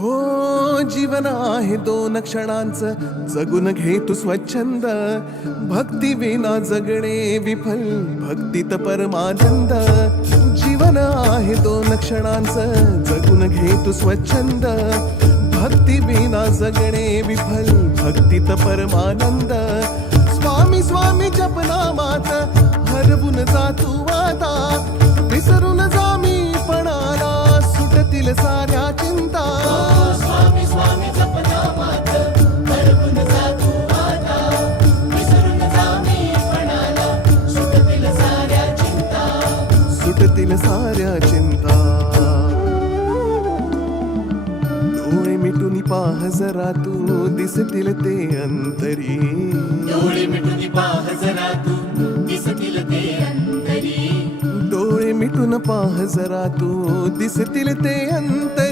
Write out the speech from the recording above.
हो जीवन आहे दोन क्षणांचं, जगून घे तू स्वच्छंद. भक्ती विना जगणे विफल, भक्तीत परमानंद. जीवन आहे दोन क्षणांचं, जगून घे तू स्वच्छंद. भक्ती विना जगणे विफल, भक्तीत परमानंद. स्वामी स्वामी जपनामात हरवून जा तू आता, विसरून जा मी पणाला, सुटतील साऱ्या चिंता. स्वामी स्वामी जपनामात हरवून जा तू आता, विसरून जा मी पणाला, सुटतील साऱ्या चिंता. सुटतील साऱ्या चिंता. डोळे मिटून पाह जरा तू, दिसतील ते अंतरी. डोळे मिटून पाह जरा तू, दिसतील ते अंतरी. डोळे मिटून पाह जरा तू, दिसतील ते अंतरी.